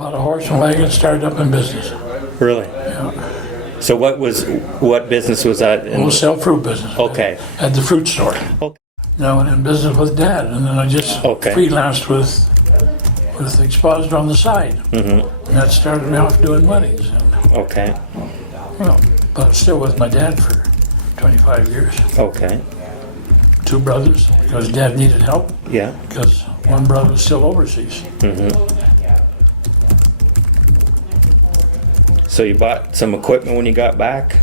Bought a horse and wagon, started up in business. Really? Yeah. So what business was that? Wholesale fruit business. Okay. At the fruit store. Okay. I went in business with Dad, and then I just freelanced with Expositor on the side. And that started me off doing weddings. Okay. Well, but I'm still with my dad for 25 years. Okay. 2 brothers, because Dad needed help. Yeah. Because one brother was still overseas. So you bought some equipment when you got back?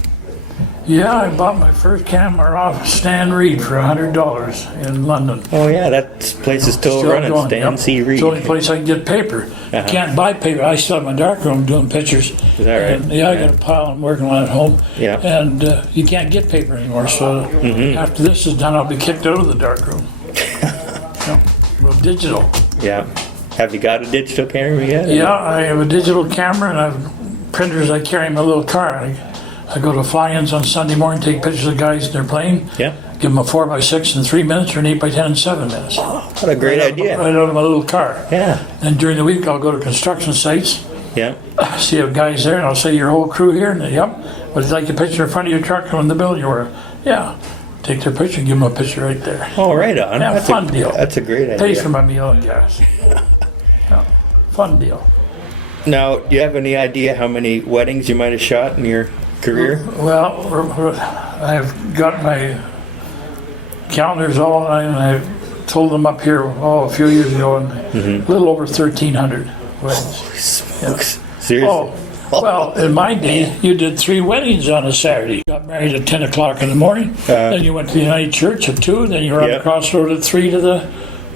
Yeah, I bought my first camera off Stan Reed for $100 in London. Oh yeah, that place is still running. Going, Stan C. Reed. It's the only place I can get paper. You can't buy paper. I still have my darkroom doing pictures. Is that right? And, I got a pile I'm working on at home. Yeah. And you can't get paper anymore. So after this is done, I'll be kicked out of the darkroom. Well, digital. Yeah. Have you got a digital camera yet? Yeah, I have a digital camera and I have printers I carry in my little car. I go to fly-ins on Sunday morning, take pictures of guys in their plane. Yeah. Give them a 4x6 in 3 minutes or an 8x10 in 7 minutes. What a great idea. Right out of my little car. Yeah. And during the week, I'll go to construction sites. Yeah. See a guy's there, and I'll say, your whole crew here? And they, yep. Would you like a picture in front of your truck on the building you were? Yeah. Take their picture, give them a picture right there. Oh, right on. Yeah, That's fun deal. That's a great idea. Pays for my meal and gas. Yeah, fun deal. Now, do you have any idea how many weddings you might have shot in your career? Well, I've got my calendars all, and I told them up here a few years ago, and a little over 1,300 weddings. Holy smokes. Yeah. Seriously? Well, in my day, you did 3 weddings on a Saturday. You got married at 10 o'clock in the morning, then you went to the United Church at 2, then you were on the crossroad at 3 to the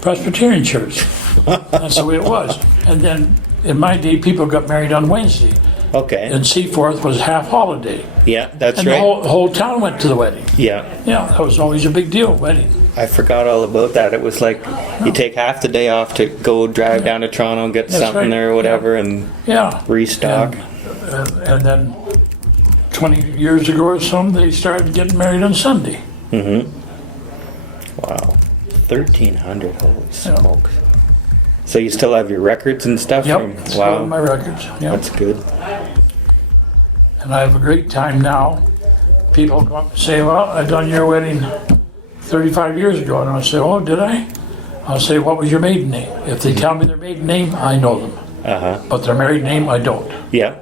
Presbyterian Church. That's the way it was. And then, in my day, people got married on Wednesday. Okay. And Seaforth was half holiday. Yeah, that's and right. And the whole town went to the wedding. Yeah. Yeah, that was always a big deal, wedding. I forgot all about that. It was like you take half the day off to go drive down to Toronto and get something there or whatever and restock. And then 20 years ago or so, they started getting married on Sunday. Wow. 1,300, holy smokes. So you still have your records and stuff? Yep, still have my records. Yep. That's good. And I have a great time now. People come up and say, well, I done your wedding 35 years ago. And I'll say, oh, did I? I'll say, what was your maiden name? If they tell me their maiden name, I know them. But their married name, I don't. Yeah.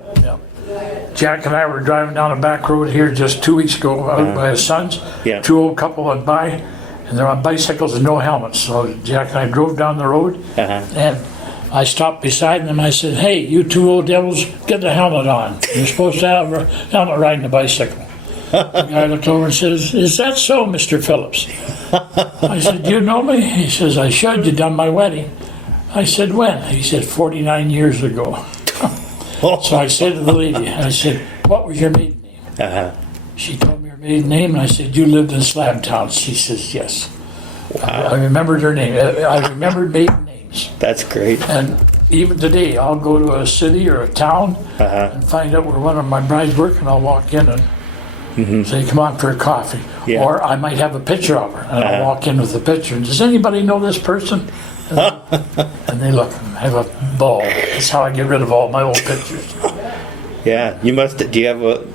Jack and I were driving down a back road here just 2 weeks ago out by his sons. 2 old couple went by, and they're on bicycles and no helmets. So Jack and I drove down the road, and I stopped beside them. I said, hey, you 2 old devils, get the helmet on. You're supposed to have a helmet riding a bicycle. The guy looked over and said, is that so, Mr. Phillips? I said, do you know me? He says, I should. You done my wedding. I said, when? He said, 49 years ago. So I said to the lady, I said, what was your maiden name? She told me her maiden name, and I said, you lived in Slabtown. She says, yes. Wow. I remembered her name. I remembered maiden names. That's great. And even today, I'll go to a city or a town and find out where one of my brides work, and I'll walk in and say, come on for a coffee. Or I might have a picture of her, and I'll walk in with a picture. And does anybody know this person? And they look and have a ball. That's how I get rid of all my old pictures. Yeah, you must. Do you have like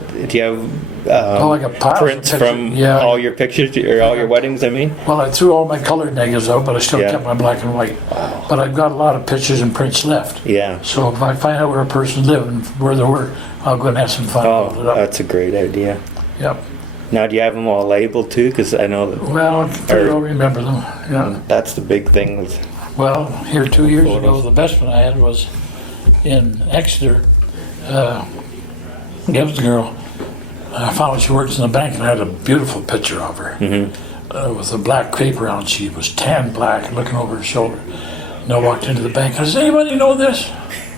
a pile prints from all your pictures or all your weddings? I mean. Well, I threw all my colored negatives out, but I still kept my black and white. Wow. But I've got a lot of pictures and prints left. Yeah. So if I find out where a person lived and where they were, I'll go and have some fun. Oh, that's a great idea. Yep. Now, do you have them all labeled too? Because I know that. Well, I don't remember them. Yeah. That's the big thing with. Well, here 2 years ago, the best one I had was in Exeter. It was a girl. I found out she works in the bank, and I had a beautiful picture of her with a black cape around. She was tan black, looking over her shoulder. And I walked into the bank. I said, anybody know this?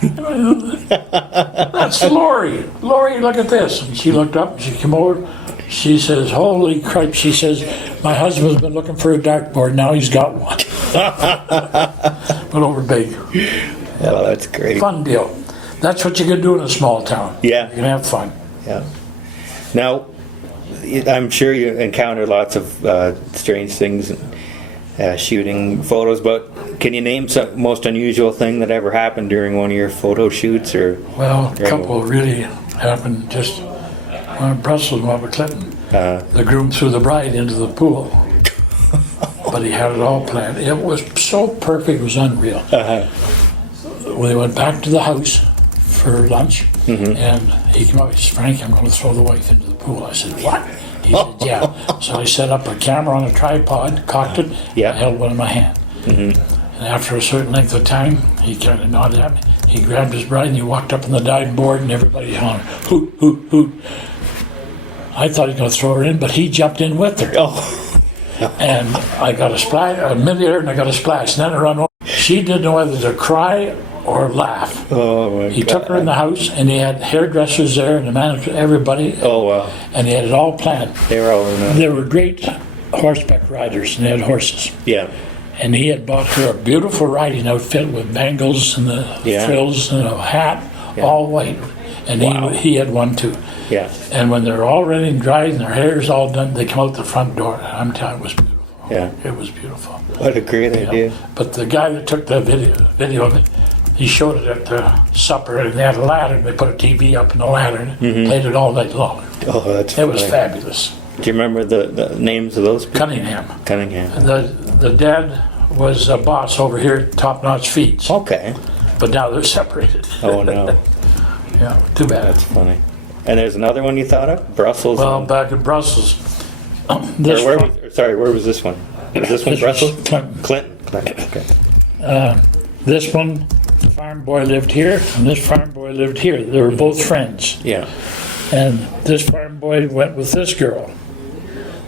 Anybody know this? That's Lori. Lori, look at this. And she looked up, and she came over. She says, holy crap. She says, my husband's been looking for a dartboard. Now he's got one. But over big. Oh, that's great. Fun deal. That's what you can do in a small town. Yeah. You can have fun. Yeah. Now, I'm sure you encounter lots of strange things. shooting photos. But can you name some most unusual thing that ever happened during one of your photo shoots? Or well, a couple really happened. Just one in Brussels, one with Clinton. The groom threw the bride into the pool, but he had it all planned. It was so perfect, it was unreal. We went back to the house for lunch, and he came up. He said, "Frank, I'm going to throw the wife into the pool." I said, "What?" He said, "Yeah." So I set up a camera on a tripod, cocked it, Yeah. I held one in my hand. And after a certain length of time, he kind of nodded at me. He grabbed his bride and he walked up on the dive board, and everybody hollered, "Hoot, hoot, hoot." I thought he was going to throw her in, but he jumped in with her. And I got a splash, a minute later, and I got a splash. And then I run over. She didn't know whether to cry or laugh. He took her in the house, and he had hairdressers there, and the manager, everybody. Oh, wow. And he had it all planned. They were all in it. They were great horseback riders, and they had horses. Yeah. And he had bought her a beautiful riding outfit with bangles and the frills and a hat, all white. And he had one too. Yeah. And when they're all ready and dried and their hair's all done, they come out the front door. I'm telling you, it was beautiful. Yeah. It was beautiful. What a great idea. But the guy that took the video of it, he showed it at the supper, and they had a ladder, and they put a TV up in the ladder and played it all night long. Oh, that's It was fabulous. Do you remember the names of those people? Cunningham. The dad was a boss over here at Top Notch Feeds. Okay. But now they're separated. Oh, no. Yeah, too bad. That's funny. And there's another one you thought of? Brussels? Well, back in Brussels. Where was this one? Was this one Brussels? Clinton. Clinton. Okay. This one, the farm boy lived here, and this farm boy lived here. They were both friends. Yeah. And this farm boy went with this girl.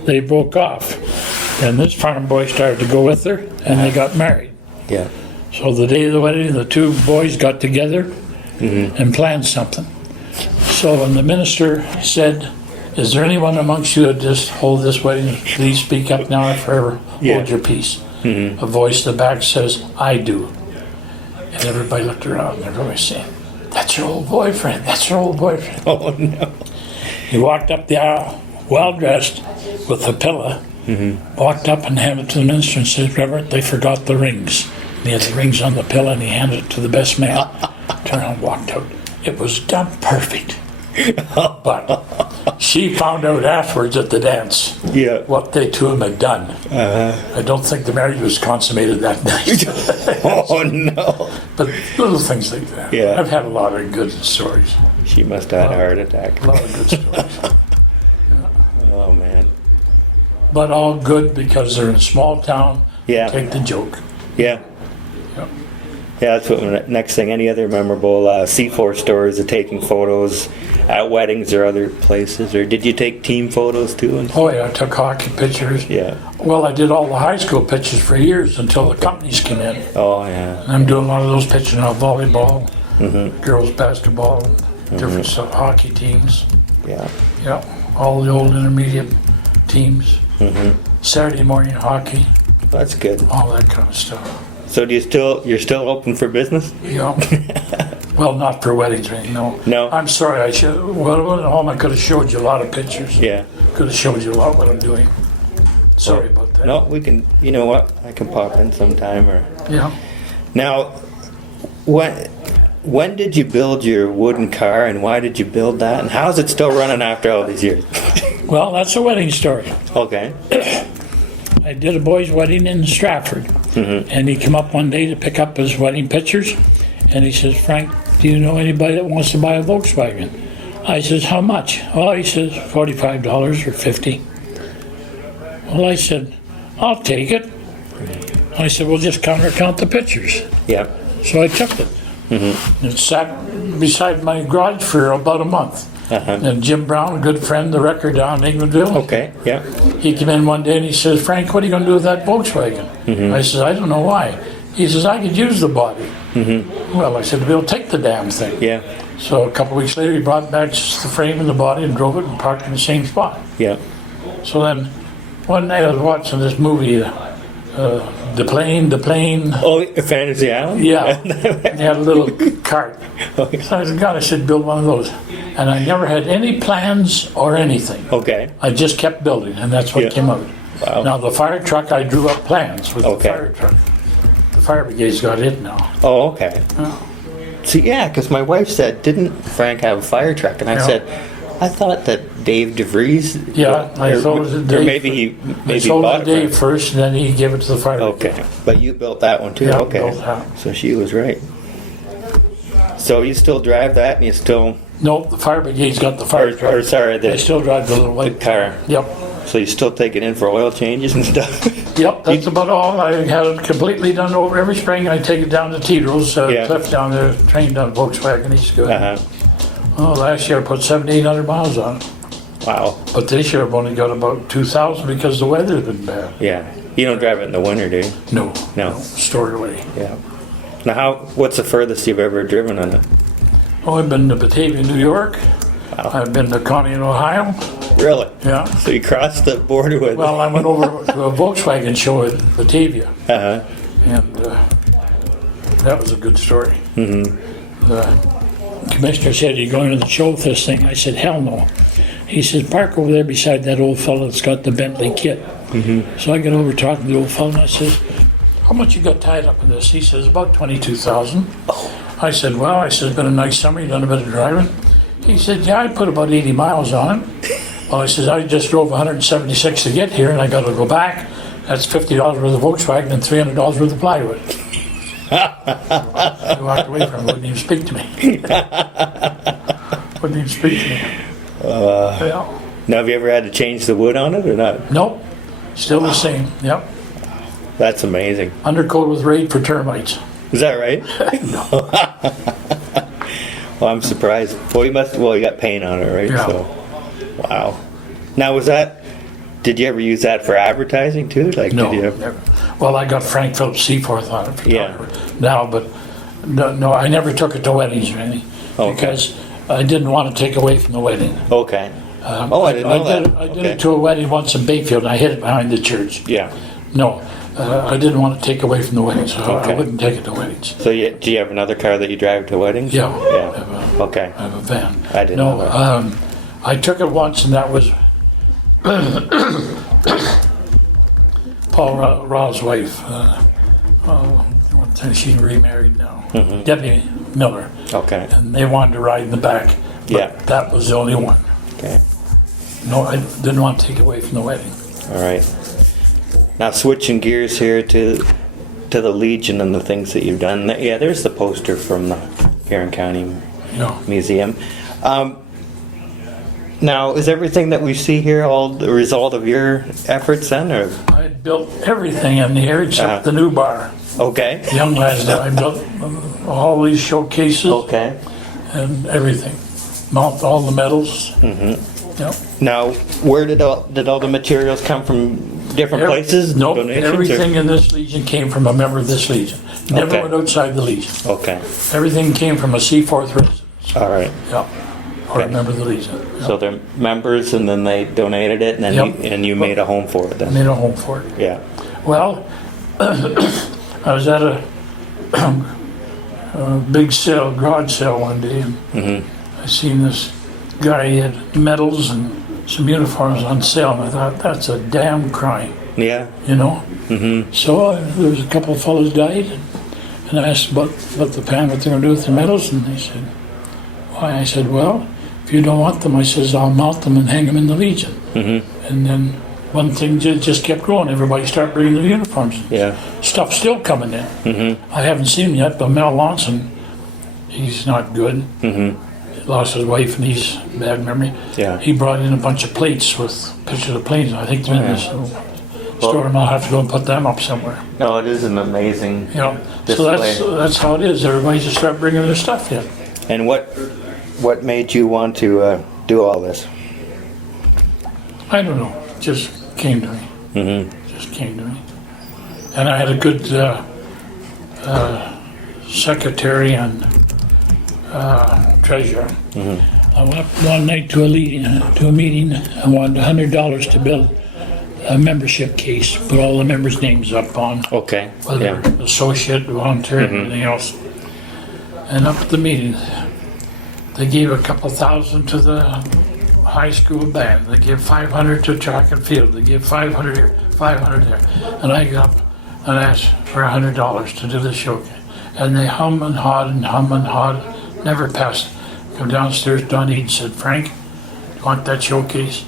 They broke off. And this farm boy started to go with her, and they got married. Yeah. So the day of the wedding, the two boys got together and planned something. So when the minister said, "Is there anyone amongst you that just hold this wedding? Please speak up now or forever hold your peace." A voice in the back says, "I do." And everybody looked around and everybody was saying, "That's your old boyfriend. That's your old boyfriend." Oh, no. He walked up the aisle, well dressed, with a pillow, walked up and handed it to the minister and said, "Reverend, they forgot the rings." And he had the rings on the pillow and he handed it to the best man. Turned around and walked out. It was done perfect. But she found out afterwards at the dance what they two of them had done. I don't think the marriage was consummated that night. Oh, no. But little things like that. Yeah. I've had a lot of good stories. She must have had a heart attack. A lot of good stories. Oh, man. But all good because they're in a small town. Yeah. Take the joke. Yeah. Yeah, that's what next thing. Any other memorable Seaforth stories of taking photos at weddings or other places? Or did you take team photos too? Oh yeah, I took hockey pictures. Yeah. Well, I did all the high school pictures for years until the companies came in. Oh yeah. And I'm doing a lot of those pictures now, volleyball, girls basketball, different stuff, hockey teams. Yeah. Yeah, all the old intermediate teams. Saturday morning hockey. That's good. All that kind of stuff. So you're still open for business? Yeah. Well, not for weddings or anything, no. No. I'm sorry, I should. Well, at home I could have showed you a lot of pictures. Yeah. Could have showed you a lot what I'm doing. Sorry about that. No, we can. You know what? I can pop in sometime. Or Yeah. now, when did you build your wooden car, and why did you build that, and how is it still running after all these years? Well, that's a wedding story. Okay. I did a boy's wedding in Stratford, and he came up one day to pick up his wedding pictures, and he says, "Frank, do you know anybody that wants to buy a Volkswagen?" I says, "How much?" "Well," he says, $45 or $50. Well, I said, "I'll take it." I said, "Well, just count the pictures." Yeah. So I took it. It sat beside my garage for about a month. And Jim Brown, a good friend, the wrecker down in Englandville. Okay. Yeah. He came in one day and he says, "Frank, what are you going to do with that Volkswagen?" I said, "I don't know why." He says, "I could use the body." Well, I said, "We'll take the damn thing." Yeah. So a couple of weeks later, he brought back just the frame and the body and drove it and parked in the same spot. Yeah. So then one night I was watching this movie, The Plane. Oh, Fantasy Island? Yeah. They had a little cart. So I said, "God, I should build one of those." And I never had any plans or anything. Okay. I just kept building, and that's what came out. Wow. Now, the fire truck, I drew up plans with the Okay. fire truck. The fire brigade's got it now. Oh, okay. Yeah. See, yeah, because my wife said, didn't Frank have a fire truck? And I Yeah. said, I thought that Dave DeVries. Yeah, I or, sold it to or Dave. maybe I he sold bought it to it. Dave first, and then he gave it to the fire brigade. Okay, but you built that one too. Yeah, okay, built that. So she was right. So you still drive that, and you still, Nope, the fire brigade's got the fire truck. or sorry, I still drive the little the white. car. Yep, So you still take it in for oil changes and stuff. yep, that's about all. I had it completely done over every spring. I take it down to Tedros, Yeah. Cliff down there, trained on Volkswagen, he's good. Uh-huh. Oh, last year I put 7,800 miles on it. Wow. But this year I've only got about 2,000 because the weather's been bad. Yeah. You don't drive it in the winter, do you? No. No. Stored away. Yeah. Now, what's the furthest you've ever driven on it? Oh, I've been to Batavia, New York. Wow. I've been to Conneaut, Ohio. Really? Yeah. So you crossed the border with Well, I went over to a Volkswagen show at Batavia, Uh-huh. and that was a good story. The commissioner said, "Are you going to the show with this thing?" I said, "Hell no." He said, "Park over there beside that old fellow that's got the Bentley kit." So I got over talking to the old fellow, and I said, "How much you got tied up in this?" He says, "About 22,000. I said, "Well," I said, "It's been a nice summer. You done a bit of driving?" He said, "Yeah, I put about 80 miles on it." Well, I said, "I just drove 176 to get here, and I got to go back. That's $50 worth of Volkswagen and $300 worth of plywood." I walked away from him. Wouldn't even speak to me. Wouldn't even speak to me. Yeah. Now, have you ever had to change the wood on it or not? Nope. Still the same. Yep. That's amazing. Undercoat with raid for termites. Is that right? Well, I'm surprised. Well, you got paint on it, right? Yeah. So, wow. Now, did you ever use that for advertising too? Like, No. did you ever? Never. Well, I got Frank Phillips Seaforth on it for Yeah. now, but no, I never took it to weddings or anything Okay. because I didn't want to take away from the wedding. Okay. I didn't know that. I did Okay. it to a wedding once in Bayfield, and I hid it behind the church. Yeah. No, I didn't want to take away from the wedding, so Okay. I wouldn't take it to weddings. So, do you have another car that you drive to weddings? Yeah. Yeah. Okay. I have a van. I didn't know that. I took it once, and that was Paul Raw's wife. She's remarried now. Debbie Miller. Okay. And they wanted to ride in the back. But Yeah. that was the only one. Okay. No, I didn't want to take away from the wedding. All right. Now, switching gears here to the Legion and the things that you've done. Yeah, there's the poster from the Huron County Yeah. Museum. Now, is everything that we see here all the result of your efforts then, or? I built everything in here except the new bar. Okay. Young lads, I built all these showcases Okay. and everything. Mount all the medals. Yep. Now, where did all the materials come from? Different places? Nope, Donations, or- everything in this Legion came from a member of this Legion. Never Okay. went outside the Legion. Okay. Everything came from a Seaforth resident. All right. Yep. Or a Okay. member of the Legion. Yep. So they're members, and then they donated it, and then Yep. you made a home for it I then. made a home for it. Yeah. Well, I was at a big sale, garage sale one day, and I seen this guy, he had medals and some uniforms on sale, and I thought, that's a damn crime, Yeah. you know? So there was a couple of fellows died, and I asked about the pan, what they were going to do with the medals, and they said, why? I said, well, if you don't want them, I says, I'll mount them and hang them in the Legion. And then one thing just kept growing. Everybody started bringing the uniforms. Yeah. Stuff's still coming in. I haven't seen him yet, but Mel Lawson, he's not good. He lost his wife and he's bad memory. Yeah. He brought in a bunch of plates with pictures of planes. I think they're in this store, and I'll have to go and put them up somewhere. No, it is an amazing You know, display. so that's how it is. Everybody just start bringing their stuff in. And what made you want to do all this? I don't know. It just came to me. Just came to me. And I had a good secretary and treasurer. I went up one night to a meeting. I wanted $100 to build a membership case, put all the members' names up on, Okay. whether Yeah. associate, volunteer, and everything else. And up at the meeting, they gave a couple thousand to the high school band. They give 500 to track and field. They give 500 here, 500 there. And I got up and asked for $100 to do the showcase. And they hum and hawed and hum and hawed. Never passed. Come downstairs, Don Eaton said, Frank, you want that showcase?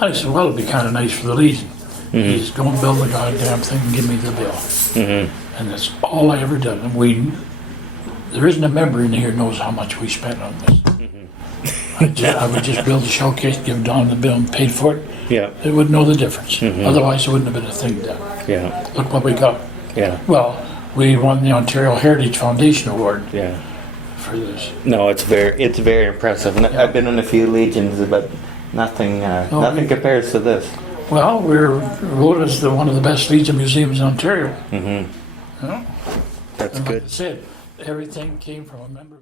I said, well, it'd be kind of nice for the Legion. He said, don't build the goddamn thing and give me the bill. And that's all I ever done. And there isn't a member in here knows how much we spent on this. I would just build a showcase, give Don the bill and paid for it. Yeah. They wouldn't know the difference. Otherwise, it wouldn't have been a thing done. Yeah. Look what we got. Yeah. Well, we won the Ontario Heritage Foundation Award Yeah. for this. No, it's very impressive. And Yeah. I've been in a few Legions, but nothing compares to this. Well, we're voted as one of the best Legion museums in Ontario. That's And good. like I said, everything came from a member.